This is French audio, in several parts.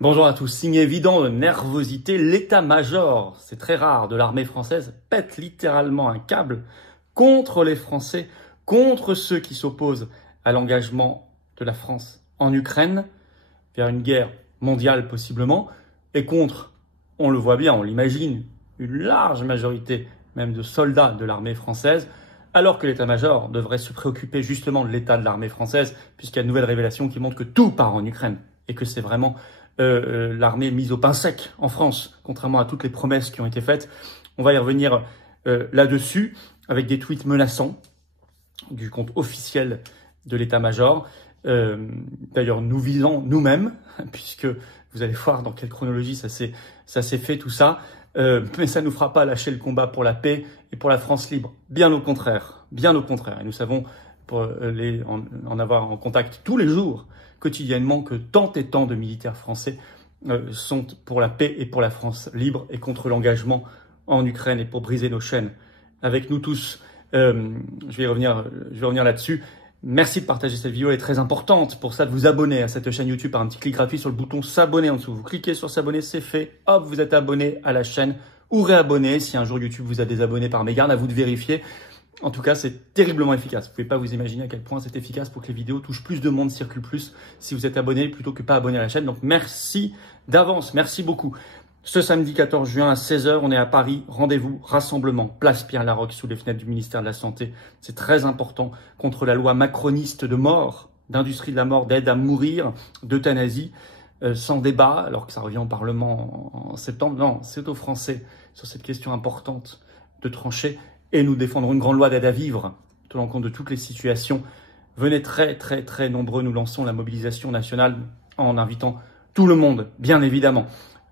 Bonjour à tous. Signe évident de nervosité, l'état-major, c'est très rare, de l'armée française pète littéralement un câble contre les Français, contre ceux qui s'opposent à l'engagement de la France en Ukraine, vers une guerre mondiale possiblement, et contre, on le voit bien, on l'imagine, une large majorité même de soldats de l'armée française, alors que l'état-major devrait se préoccuper justement de l'état de l'armée française, puisqu'il y a de nouvelles révélations qui montrent que tout part en Ukraine, et que c'est vraiment l'armée mise au pain sec en France, contrairement à toutes les promesses qui ont été faites. On va y revenir là-dessus, avec des tweets menaçants du compte officiel de l'état-major. D'ailleurs, nous visons nous-mêmes, puisque vous allez voir dans quelle chronologie ça s'est fait tout ça. Mais ça ne nous fera pas lâcher le combat pour la paix et pour la France libre. Bien au contraire, bien au contraire. Et nous savons, pour en avoir en contact tous les jours, quotidiennement, que tant et tant de militaires français sont pour la paix et pour la France libre et contre l'engagement en Ukraine et pour briser nos chaînes avec nous tous. Je vais revenir là-dessus. Merci de partager cette vidéo, elle est très importante. Pour ça, de vous abonner à cette chaîne YouTube par un petit clic gratuit sur le bouton s'abonner en dessous. Vous cliquez sur s'abonner, c'est fait. Hop, vous êtes abonné à la chaîne ou réabonné. Si un jour YouTube vous a désabonné par mégarde, à vous de vérifier. En tout cas, c'est terriblement efficace. Vous ne pouvez pas vous imaginer à quel point c'est efficace pour que les vidéos touchent plus de monde, circulent plus si vous êtes abonné plutôt que pas abonné à la chaîne. Donc, merci d'avance. Merci beaucoup. Ce samedi 14 juin à 16 h, on est à Paris. Rendez-vous, rassemblement, place Pierre-Laroque sous les fenêtres du ministère de la Santé. C'est très important contre la loi macroniste de mort, d'industrie de la mort, d'aide à mourir, d'euthanasie, sans débat, alors que ça revient au Parlement en septembre. Non, c'est aux Français sur cette question importante de trancher. Et nous défendrons une grande loi d'aide à vivre, tenant compte de toutes les situations. Venez très nombreux, nous lançons la mobilisation nationale en invitant tout le monde, bien évidemment.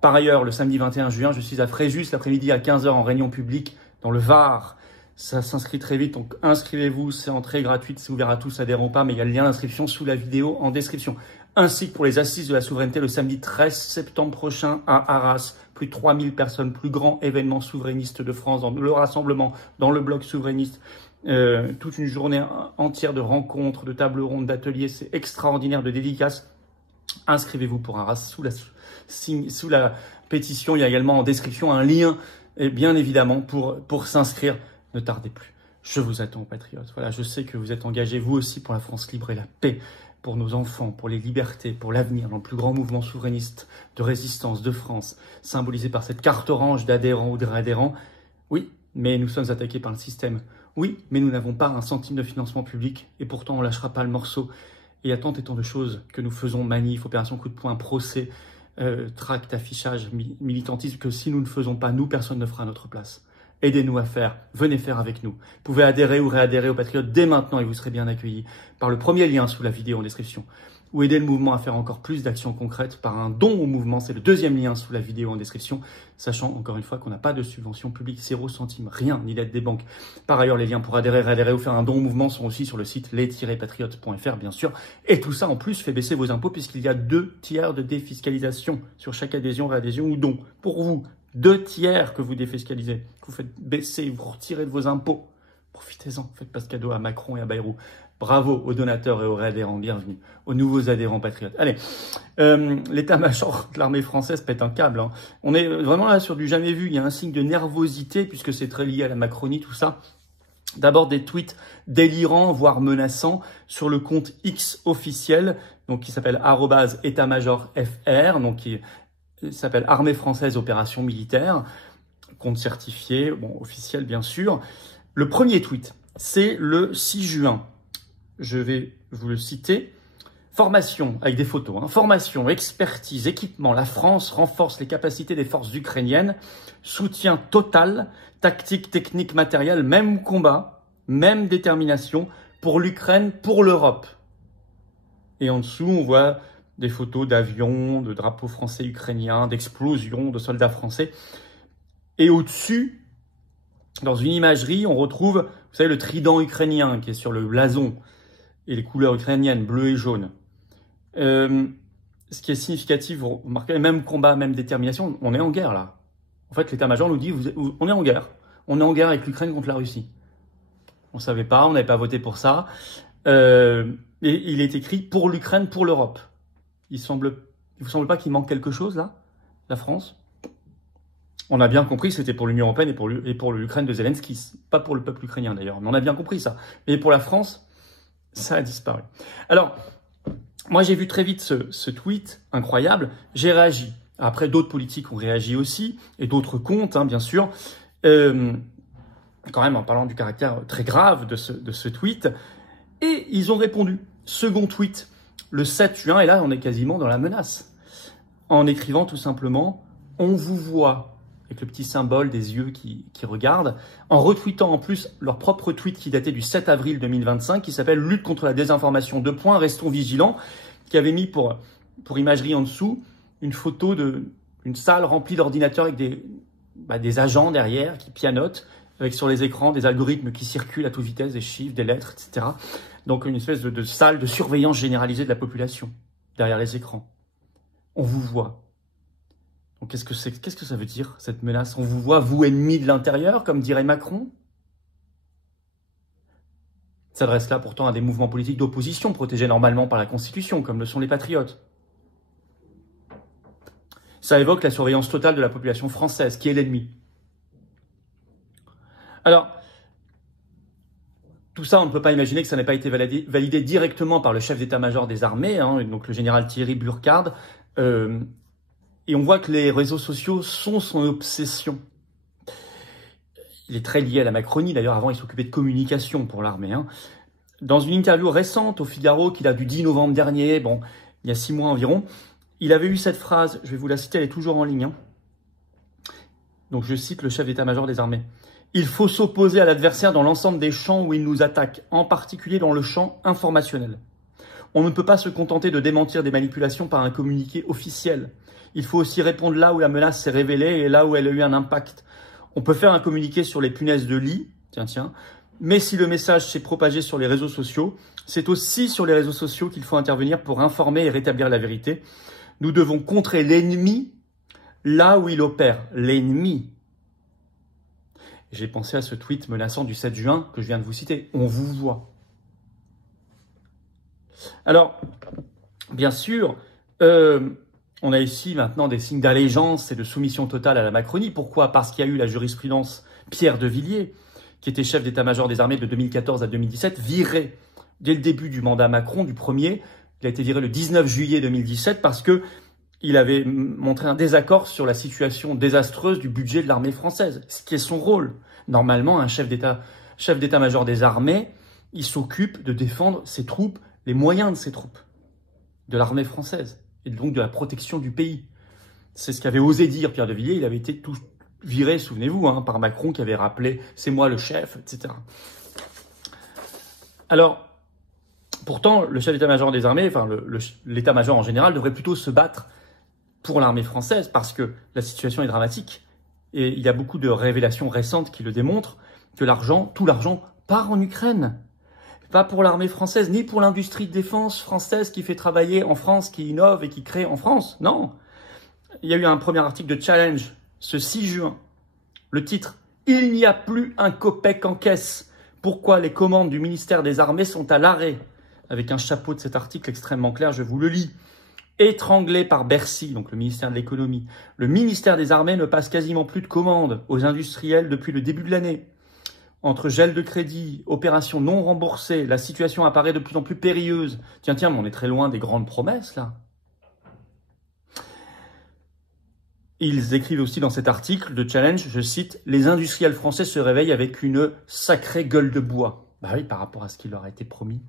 Par ailleurs, le samedi 21 juin, je suis à Fréjus, l'après-midi à 15 h en réunion publique dans le Var. Ça s'inscrit très vite, donc inscrivez-vous, c'est entrée gratuite, c'est ouvert à tous, adhérents ou pas, mais il y a le lien d'inscription sous la vidéo en description. Ainsi que pour les assises de la souveraineté le samedi 13 septembre prochain à Arras. Plus de 3000 personnes, plus grand événement souverainiste de France, dans le rassemblement, dans le bloc souverainiste. Toute une journée entière de rencontres, de tables rondes, d'ateliers, c'est extraordinaire, de dédicaces. Inscrivez-vous pour Arras sous la pétition. Il y a également en description un lien, et bien évidemment, pour s'inscrire. Ne tardez plus. Je vous attends, patriotes. Voilà, je sais que vous êtes engagés, vous aussi, pour la France libre et la paix, pour nos enfants, pour les libertés, pour l'avenir, dans le plus grand mouvement souverainiste de résistance de France, symbolisé par cette carte orange d'adhérents ou de réadhérents. Oui, mais nous sommes attaqués par le système. Oui, mais nous n'avons pas un centime de financement public, et pourtant on ne lâchera pas le morceau. Et il y a tant et tant de choses que nous faisons, manif, opération coup de poing, procès, tract, affichage, militantisme, que si nous ne faisons pas, nous, personne ne fera à notre place. Aidez-nous à faire, venez faire avec nous. Vous pouvez adhérer ou réadhérer aux Patriotes dès maintenant et vous serez bien accueillis par le premier lien sous la vidéo en description. Ou aider le mouvement à faire encore plus d'actions concrètes par un don au mouvement, c'est le deuxième lien sous la vidéo en description, sachant encore une fois qu'on n'a pas de subvention publique, 0 centime, rien, ni d'aide des banques. Par ailleurs, les liens pour adhérer, réadhérer ou faire un don au mouvement sont aussi sur le site les-patriotes.fr bien sûr. Et tout ça en plus fait baisser vos impôts puisqu'il y a 2 tiers de défiscalisation sur chaque adhésion, réadhésion ou don. Pour vous, 2 tiers que vous défiscalisez, que vous faites baisser, vous retirez de vos impôts. Profitez-en, faites pas ce cadeau à Macron et à Bayrou. Bravo aux donateurs et aux réadhérents, bienvenue, aux nouveaux adhérents patriotes. Allez, l'état-major de l'armée française pète un câble. Hein. On est vraiment là sur du jamais vu, il y a un signe de nervosité, puisque c'est très lié à la Macronie, tout ça. D'abord des tweets délirants, voire menaçants, sur le compte X officiel, donc qui s'appelle @état-major-fr, donc qui s'appelle Armée française opération militaire, compte certifié, bon, officiel bien sûr. Le premier tweet, c'est le 6 juin. Je vais vous le citer. Formation, avec des photos. Hein. Formation, expertise, équipement. La France renforce les capacités des forces ukrainiennes. Soutien total, tactique, technique, matériel, même combat, même détermination pour l'Ukraine, pour l'Europe. Et en dessous, on voit des photos d'avions, de drapeaux français ukrainiens, d'explosions de soldats français. Et au-dessus, dans une imagerie, on retrouve, vous savez, le trident ukrainien qui est sur le blason et les couleurs ukrainiennes, bleu et jaune. Ce qui est significatif, vous remarquez, même combat, même détermination, on est en guerre là. En fait, l'état-major nous dit, on est en guerre. On est en guerre avec l'Ukraine contre la Russie. On ne savait pas, on n'avait pas voté pour ça. Et il est écrit pour l'Ukraine, pour l'Europe. Il semble Il vous semble pas qu'il manque quelque chose là, la France? On a bien compris, c'était pour l'Union européenne et pour l'Ukraine de Zelensky. Pas pour le peuple ukrainien d'ailleurs, mais on a bien compris ça. Mais pour la France, ça a disparu. Alors, moi j'ai vu très vite ce tweet incroyable. J'ai réagi. Après, d'autres politiques ont réagi aussi, et d'autres comptes, hein, bien sûr. Quand même, en parlant du caractère très grave de ce tweet. Et ils ont répondu. Second tweet, le 7 juin, et là on est quasiment dans la menace. En écrivant tout simplement « On vous voit ». Avec le petit symbole des yeux qui regardent, en retweetant en plus leur propre tweet qui datait du 7 avril 2025, qui s'appelle « Lutte contre la désinformation, restons vigilants », qui avait mis pour imagerie en dessous une photo d'une salle remplie d'ordinateurs avec des agents derrière qui pianotent, avec sur les écrans des algorithmes qui circulent à toute vitesse, des chiffres, des lettres, etc. Donc une espèce de salle de surveillance généralisée de la population derrière les écrans. On vous voit. Donc qu'est-ce que ça veut dire, cette menace? On vous voit, vous, ennemis de l'intérieur, comme dirait Macron? Ça s'adresse là pourtant à des mouvements politiques d'opposition protégés normalement par la Constitution, comme le sont les patriotes. Ça évoque la surveillance totale de la population française, qui est l'ennemi. Alors, tout ça, on ne peut pas imaginer que ça n'ait pas été validé directement par le chef d'état-major des armées, hein, donc le général Thierry Burkhard. Et on voit que les réseaux sociaux sont son obsession. Il est très lié à la Macronie. D'ailleurs, avant, il s'occupait de communication pour l'armée. Hein. Dans une interview récente au Figaro, qu'il a du 10 novembre dernier, bon, il y a 6 mois environ, il avait eu cette phrase, je vais vous la citer, elle est toujours en ligne. Hein. Donc, je cite le chef d'état-major des armées. « Il faut s'opposer à l'adversaire dans l'ensemble des champs où il nous attaque, en particulier dans le champ informationnel. On ne peut pas se contenter de démentir des manipulations par un communiqué officiel. Il faut aussi répondre là où la menace s'est révélée et là où elle a eu un impact. On peut faire un communiqué sur les punaises de lit, mais si le message s'est propagé sur les réseaux sociaux, c'est aussi sur les réseaux sociaux qu'il faut intervenir pour informer et rétablir la vérité. Nous devons contrer l'ennemi là où il opère, l'ennemi. » J'ai pensé à ce tweet menaçant du 7 juin que je viens de vous citer. On vous voit. Alors, bien sûr, on a ici maintenant des signes d'allégeance et de soumission totale à la Macronie. Pourquoi? Parce qu'il y a eu la jurisprudence Pierre de Villiers, qui était chef d'état-major des armées de 2014 à 2017, viré dès le début du mandat Macron, du premier. Il a été viré le 19 juillet 2017 parce que il avait montré un désaccord sur la situation désastreuse du budget de l'armée française, ce qui est son rôle. Normalement, un chef d'état-major des armées, il s'occupe de défendre ses troupes, les moyens de ses troupes, de l'armée française, et donc de la protection du pays. C'est ce qu'avait osé dire Pierre de Villiers. Il avait été tout viré, souvenez-vous, hein, par Macron qui avait rappelé « c'est moi le chef », etc. Alors, pourtant, le chef d'état-major des armées, enfin l'état-major en général, devrait plutôt se battre pour l'armée française parce que la situation est dramatique. Et il y a beaucoup de révélations récentes qui le démontrent que tout l'argent part en Ukraine. Pas pour l'armée française, ni pour l'industrie de défense française qui fait travailler en France, qui innove et qui crée en France. Non. Il y a eu un premier article de Challenge ce 6 juin. Le titre « Il n'y a plus un copec en caisse. Pourquoi les commandes du ministère des Armées sont à l'arrêt ?» Avec un chapeau de cet article extrêmement clair, je vous le lis. Étranglé par Bercy, donc le ministère de l'économie, le ministère des Armées ne passe quasiment plus de commandes aux industriels depuis le début de l'année. Entre gel de crédit, opérations non remboursées, la situation apparaît de plus en plus périlleuse. Tiens, mais on est très loin des grandes promesses, là. Ils écrivent aussi dans cet article de Challenge, je cite, « Les industriels français se réveillent avec une sacrée gueule de bois. » Bah oui, par rapport à ce qui leur a été promis.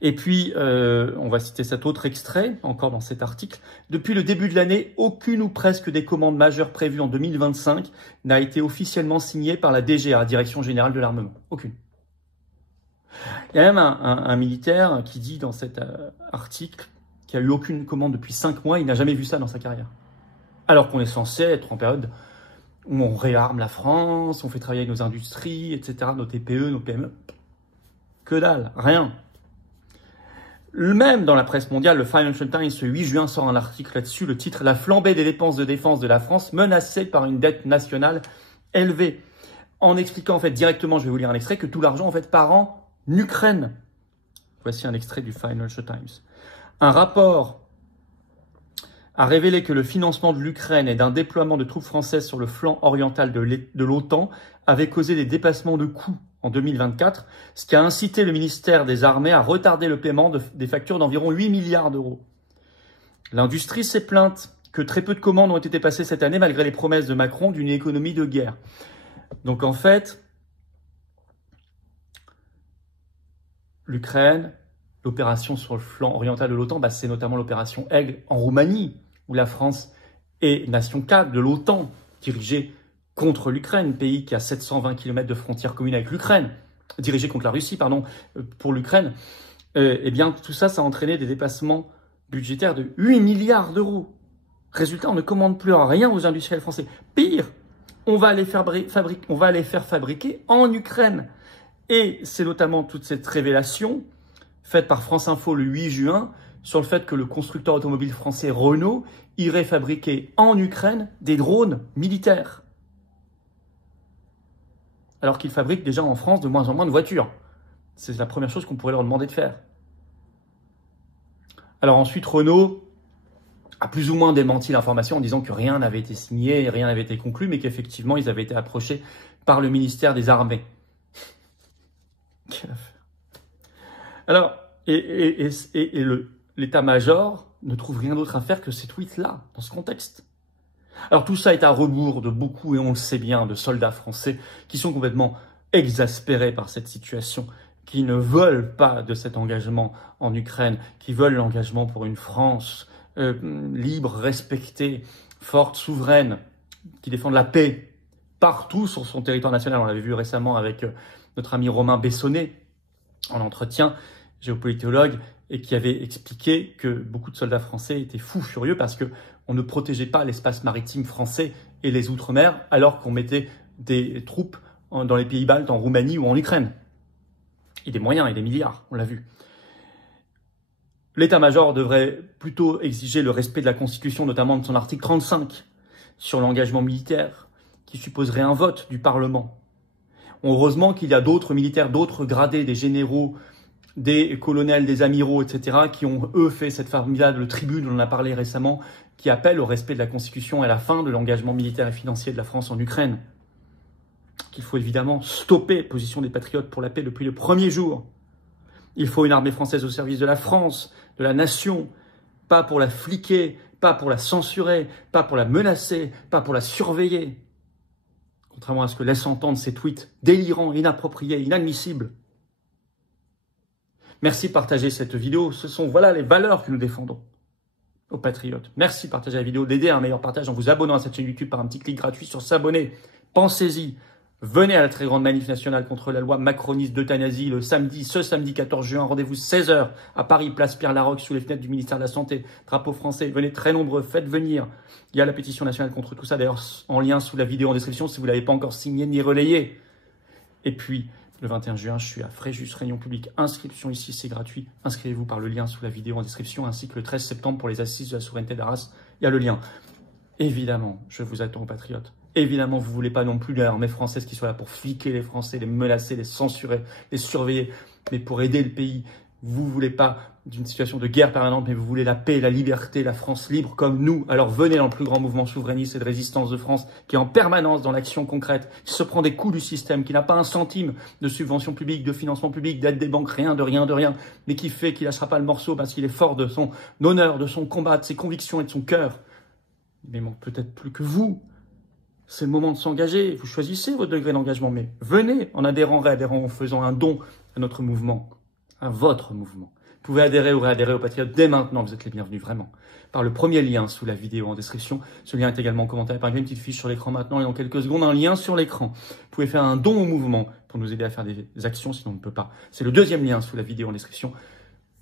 Et puis, on va citer cet autre extrait, encore dans cet article. « Depuis le début de l'année, aucune ou presque des commandes majeures prévues en 2025 n'a été officiellement signée par la DGA, Direction Générale de l'Armement. Aucune. » Il y a même un militaire qui dit dans cet article qu'il n'y a eu aucune commande depuis 5 mois, il n'a jamais vu ça dans sa carrière. Alors qu'on est censé être en période où on réarme la France, on fait travailler nos industries, etc., nos TPE, nos PME. Que dalle, rien. Même dans la presse mondiale, le Financial Times, ce 8 juin, sort un article là-dessus, le titre « La flambée des dépenses de défense de la France menacée par une dette nationale élevée », en expliquant en fait directement, je vais vous lire un extrait, que tout l'argent en fait part en Ukraine. Voici un extrait du Financial Times. Un rapport a révélé que le financement de l'Ukraine et d'un déploiement de troupes françaises sur le flanc oriental de l'OTAN avait causé des dépassements de coûts en 2024, ce qui a incité le ministère des Armées à retarder le paiement des factures d'environ 8 milliards d'euros. L'industrie s'est plainte que très peu de commandes ont été passées cette année malgré les promesses de Macron d'une économie de guerre. Donc en fait, l'Ukraine, l'opération sur le flanc oriental de l'OTAN, c'est notamment l'opération Aigle en Roumanie, où la France est nation cadre de l'OTAN, dirigée contre l'Ukraine, pays qui a 720 km de frontières communes avec l'Ukraine, dirigée contre la Russie, pardon, pour l'Ukraine. Eh bien, tout ça, ça a entraîné des dépassements budgétaires de 8 milliards d'euros. Résultat, on ne commande plus rien aux industriels français. Pire, on va les faire fabriquer en Ukraine. Et c'est notamment toute cette révélation faite par France Info le 8 juin sur le fait que le constructeur automobile français Renault irait fabriquer en Ukraine des drones militaires. Alors qu'il fabrique déjà en France de moins en moins de voitures. C'est la première chose qu'on pourrait leur demander de faire. Alors ensuite, Renault a plus ou moins démenti l'information en disant que rien n'avait été signé, rien n'avait été conclu, mais qu'effectivement, ils avaient été approchés par le ministère des Armées. Quelle affaire. Alors, l'état-major ne trouve rien d'autre à faire que ces tweets-là, dans ce contexte. Alors tout ça est à rebours de beaucoup, et on le sait bien, de soldats français qui sont complètement exaspérés par cette situation, qui ne veulent pas de cet engagement en Ukraine, qui veulent l'engagement pour une France libre, respectée, forte, souveraine, qui défend la paix partout sur son territoire national. On l'avait vu récemment avec notre ami Romain Bessonnet en entretien, géopolitologue, et qui avait expliqué que beaucoup de soldats français étaient fous furieux parce que on ne protégeait pas l'espace maritime français et les Outre-mer alors qu'on mettait des troupes dans les pays baltes, en Roumanie ou en Ukraine. Et des moyens et des milliards, on l'a vu. L'état-major devrait plutôt exiger le respect de la Constitution, notamment de son article 35, sur l'engagement militaire, qui supposerait un vote du Parlement. Heureusement qu'il y a d'autres militaires, d'autres gradés, des généraux, des colonels, des amiraux, etc., qui ont, eux, fait cette formidable tribune, on en a parlé récemment, qui appelle au respect de la Constitution et à la fin de l'engagement militaire et financier de la France en Ukraine. Qu'il faut évidemment stopper, position des patriotes pour la paix depuis le premier jour. Il faut une armée française au service de la France, de la nation, pas pour la fliquer, pas pour la censurer, pas pour la menacer, pas pour la surveiller. Contrairement à ce que laissent entendre ces tweets délirants, inappropriés, inadmissibles. Merci de partager cette vidéo. Ce sont, voilà, les valeurs que nous défendons aux patriotes. Merci de partager la vidéo, d'aider à un meilleur partage en vous abonnant à cette chaîne YouTube par un petit clic gratuit sur s'abonner. Pensez-y. Venez à la très grande manif nationale contre la loi macroniste d'euthanasie ce samedi 14 juin. Rendez-vous 16h à Paris, place Pierre-Laroque, sous les fenêtres du ministère de la Santé. Drapeau français, venez très nombreux, faites venir. Il y a la pétition nationale contre tout ça, d'ailleurs en lien sous la vidéo en description si vous ne l'avez pas encore signée ni relayée. Et puis, le 21 juin, je suis à Fréjus, réunion publique, inscription ici, c'est gratuit. Inscrivez-vous par le lien sous la vidéo en description, ainsi que le 13 septembre pour les assises de la souveraineté d'Arras. Il y a le lien. Évidemment, je vous attends aux patriotes. Évidemment, vous ne voulez pas non plus l'armée française qui soit là pour fliquer les Français, les menacer, les censurer, les surveiller, mais pour aider le pays. Vous ne voulez pas d'une situation de guerre permanente, mais vous voulez la paix, la liberté, la France libre comme nous. Alors venez dans le plus grand mouvement souverainiste et de résistance de France qui est en permanence dans l'action concrète, qui se prend des coups du système, qui n'a pas un centime de subvention publique, de financement public, d'aide des banques, rien, mais qui fait qu'il ne lâchera pas le morceau parce qu'il est fort de son honneur, de son combat, de ses convictions et de son cœur. Mais bon, peut-être plus que vous. C'est le moment de s'engager. Vous choisissez votre degré d'engagement, mais venez en adhérant, réadhérant, en faisant un don à notre mouvement, à votre mouvement. Vous pouvez adhérer ou réadhérer aux Patriotes dès maintenant. Vous êtes les bienvenus, vraiment. Par le premier lien sous la vidéo en description. Ce lien est également en commentaire épinglé, une petite fiche sur l'écran maintenant et dans quelques secondes, un lien sur l'écran. Vous pouvez faire un don au mouvement pour nous aider à faire des actions, sinon on ne peut pas. C'est le deuxième lien sous la vidéo en description.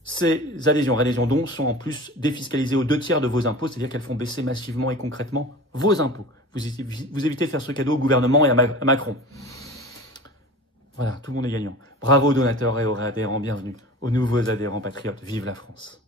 Ces adhésions, réadhésions, dons sont en plus défiscalisées aux 2/3 de vos impôts, c'est-à-dire qu'elles font baisser massivement et concrètement vos impôts. Vous évitez de faire ce cadeau au gouvernement et à Macron. Voilà, tout le monde est gagnant. Bravo aux donateurs et aux réadhérents, bienvenue aux nouveaux adhérents patriotes. Vive la France!